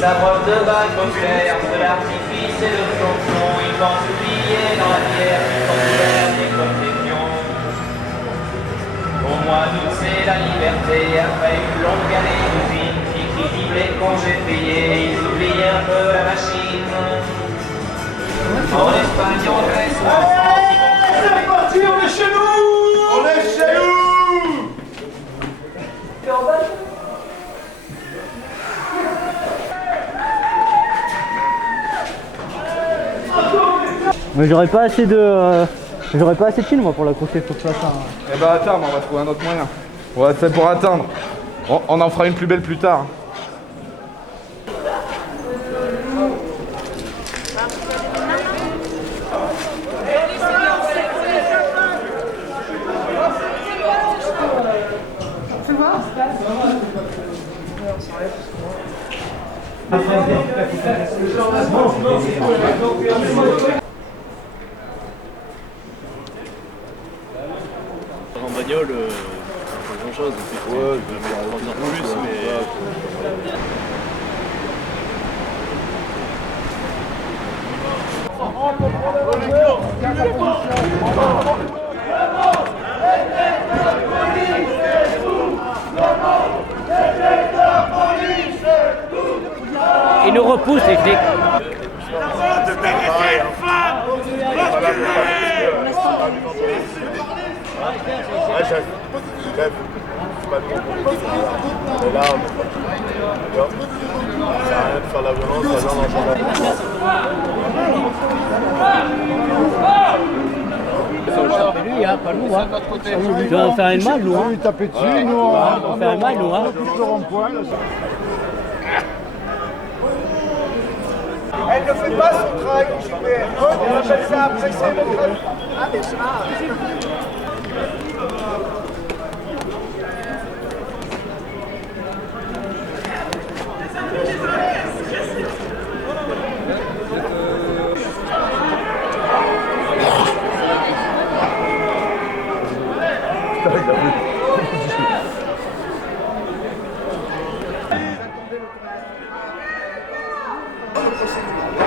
sa robe de bague populaire, de l'artifice et le flonflon, il pense oublier dans la bière, il pense gouverner comme des pions. Au mois d'août c'est la liberté, après une longue année d'usine, qui les congés payés, ils oublient un peu la machine. En Espagne, en Grèce, en France, c'est parti, on est chez nous! On est chez nous! T'es en bas? Mais j'aurais pas assez de thunes moi pour l'accrocher, faut que je fasse un... Eh bah attends, on va trouver un autre moyen. Ouais, c'est pour attendre. On en fera une plus belle plus tard. Tu vois? En bagnole, pas grand chose, ouais, je vais mettre 3 heures plus, mais... Ils nous repoussent les flics. Et là, ça sert à rien de faire la violence, ça vient Mais lui, hein, pas nous, hein. Tu vas en faire une malle, nous, hein. lui taper dessus, nous on va en faire une malle, nous, hein. le rond-point. Elle ne fait pas son travail, JPR. On appelle ça après c'est votre... Ah, mais ça...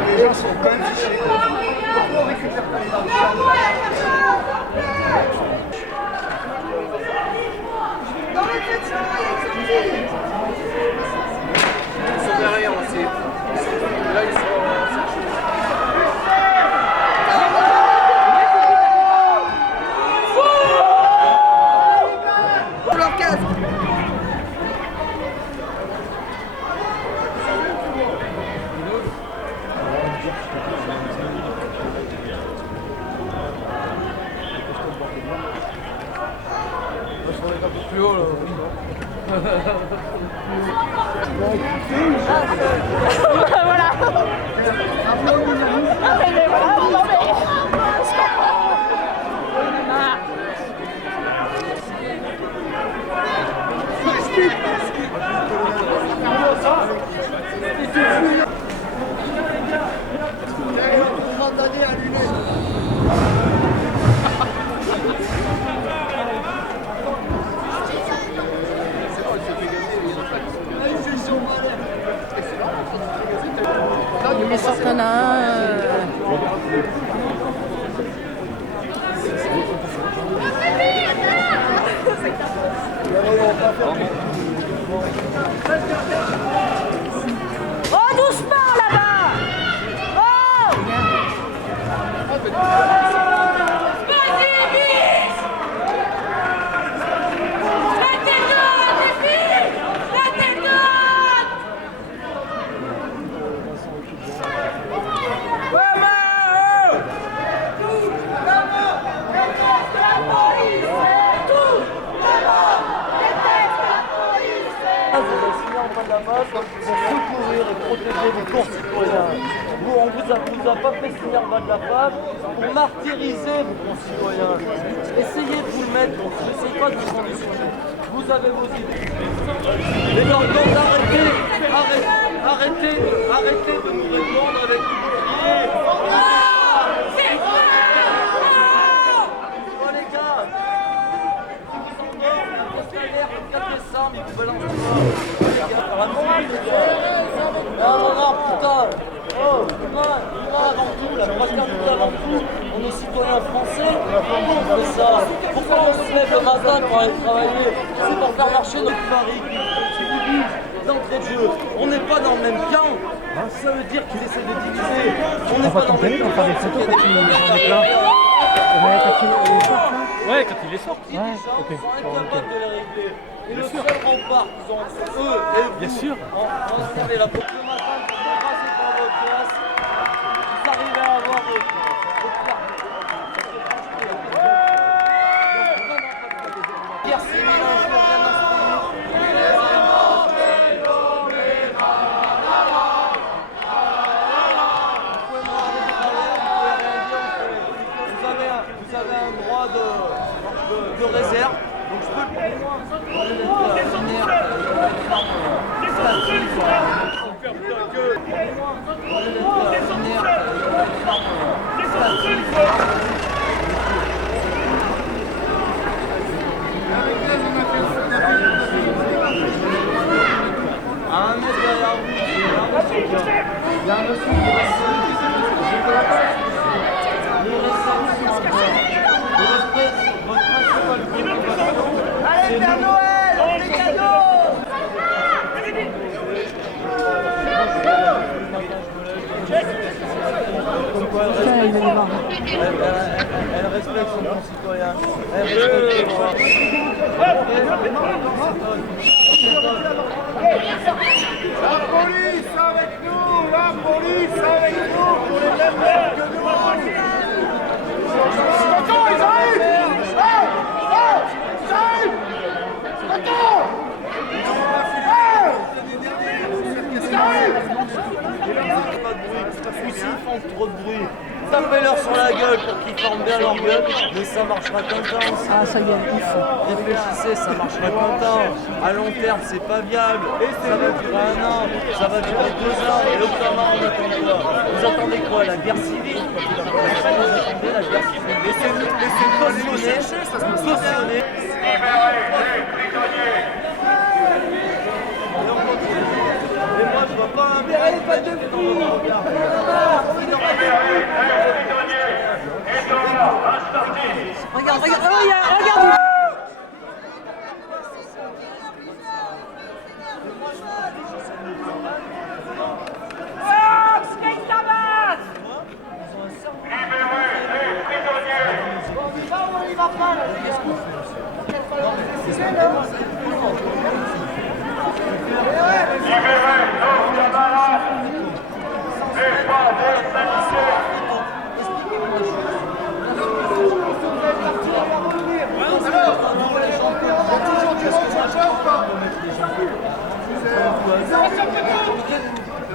Les gens sont quand même fichés. Pourquoi on récupère pas les gens? Dans le chrétien, Alexandrie! Ils sont derrière aussi. Là, ils sont... plus haut là. Voilà. Il est sorti un à un. Oh, doucement là-bas! Oh! Pour secourir et protéger vos concitoyens. On vous a pas fait signer en bas de la page pour martyriser vos concitoyens. Essayez de vous le mettre, n'essayez pas de vous conditionner. Vous avez vos idées. Mais donc arrêtez de nous répondre avec du bouclier. Oh les gars, si vous en avez un poster le 4 décembre, ils vous balancent. La morale, ça pour aller travailler, c'est pour faire marcher notre mari. Si vous dites d'entrée de jeu, on n'est pas dans le même camp, ça veut dire qu'ils essaient de diviser. On n'est pas dans le même camp. On va faire des photos quand il en est plein. Ouais, quand il est sort, là. Ouais, quand il est sorti. Ouais, ok. Ils sont incapables de les régler. Et le seul rempart qu'ils ont entre eux et vous, Bien sûr. en ce moment, la coupe de matin, pour passer par votre classe, vous arrivez à avoir votre guerre civile, un jour, rien à se vous avez un droit de réserve, donc je peux à 1 mètre derrière vous, il y a un monsieur qui Allez, Père Noël, on fait cadeau. Elle respecte son concitoyen. Elle respecte La police avec nous, la police avec nous, pour les mêmes règles que nous. Attends, ils arrivent. Ils arrivent. Attends. Ils arrivent. pas de bruit. Ou s'ils font trop de bruit, tapez-leur sur la gueule pour qu'ils forment bien leur gueule, mais ça marchera qu'un temps aussi. Ah, ça y est, ouf. Réfléchissez, ça marchera qu'un temps. À long terme, c'est pas viable. Ça va durer 1 an, ça va durer 2 ans, et au bout d'un an, on attend quoi? Vous attendez quoi? La guerre civile? Vous attendez la guerre civile? Laissez-nous cautionner. Et moi, je vois pas un mec. Pas de fou. Regarde, regarde.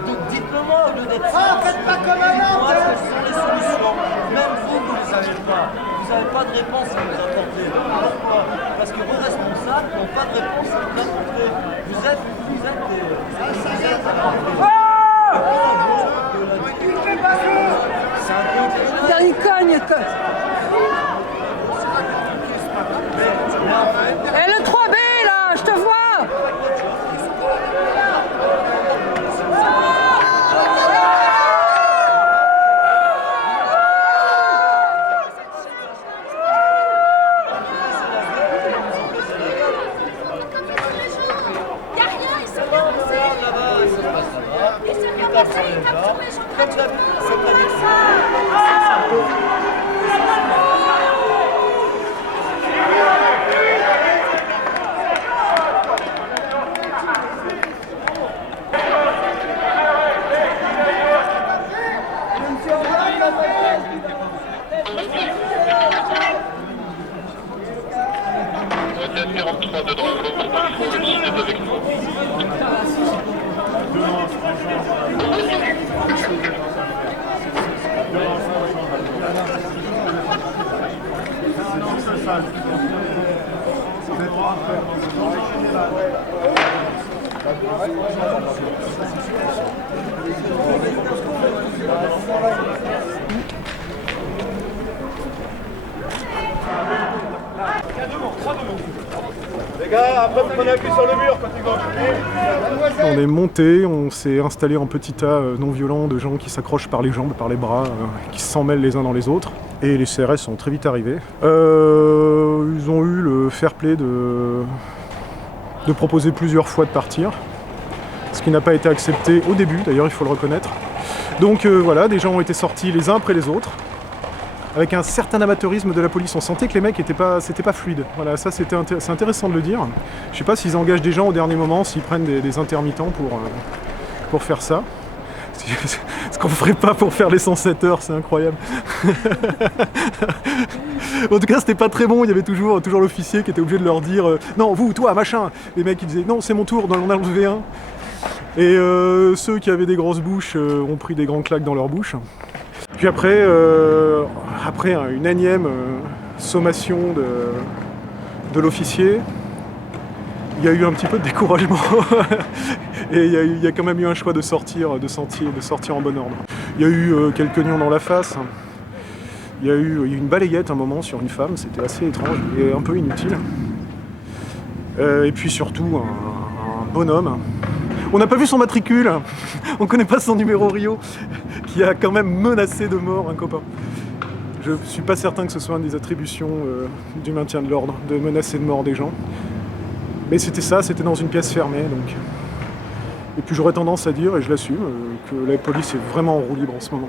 Donc dites-le-moi au lieu d'être faites pas comme un homme. moi, quelles sont les solutions? Même vous, vous ne les avez pas. Vous n'avez pas de réponse à nous apporter. Pourquoi? Parce que vos responsables n'ont pas de réponse à nous apporter. Vous êtes c'est un Il cogne. Et le 3B là, je te vois. Les gars, après vous prenez appui sur le mur quand ils vont enchaîner. On est monté, on s'est installé en petit tas non violent de gens qui s'accrochent par les jambes, par les bras, qui s'en mêlent les uns dans les autres. Et les CRS sont très vite arrivés. Ils ont eu le fair play de proposer plusieurs fois de partir, ce qui n'a pas été accepté au début, d'ailleurs il faut le reconnaître. Donc voilà, des gens ont été sortis les uns après les autres, avec un certain amateurisme de la police. On sentait que les mecs c'était pas fluide. Voilà, ça c'est intéressant de le dire. Je sais pas s'ils engagent des gens au dernier moment, s'ils prennent des intermittents pour faire ça. Ce qu'on ferait pas pour faire les 107 heures, c'est incroyable. En tout cas, c'était pas très bon. Il y avait toujours l'officier qui était obligé de leur dire non, vous, toi, machin. Les mecs, ils disaient non, c'est mon tour, on a levé un. Et ceux qui avaient des grosses bouches ont pris des grands claques dans leur bouche. Puis après une énième sommation de l'officier, il y a eu un petit peu de découragement. Et il y a quand même eu un choix de sortir en bon ordre. Il y a eu quelques nions dans la face. Il y a eu une balayette un moment sur une femme, c'était assez étrange et un peu inutile. Et puis surtout un bonhomme. On n'a pas vu son matricule, on ne connaît pas son numéro Rio, qui a quand même menacé de mort un copain. Je ne suis pas certain que ce soit une des attributions du maintien de l'ordre, de menacer de mort des gens. Mais c'était ça, c'était dans une pièce fermée, donc... Et puis j'aurais tendance à dire, et je l'assume, que la police est vraiment en roue libre en ce moment.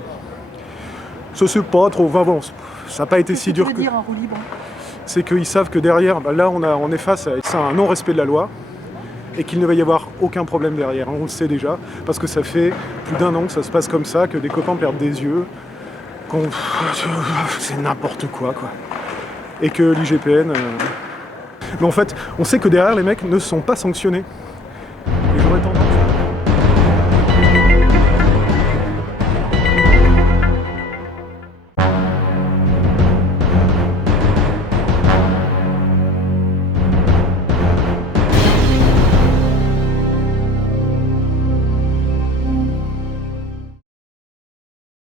Ça c'est pas trop... Enfin, bon, ça n'a pas été si dur que... dire en roue libre? C'est qu'ils savent que derrière, là on est face à un non-respect de la loi, et qu'il ne va y avoir aucun problème derrière. On le sait déjà, parce que ça fait plus d'1 an que ça se passe comme ça, que des copains perdent des yeux, c'est n'importe quoi. Et que l'IGPN... Mais en fait, on sait que derrière, les mecs ne sont pas sanctionnés. Et j'aurais tendance...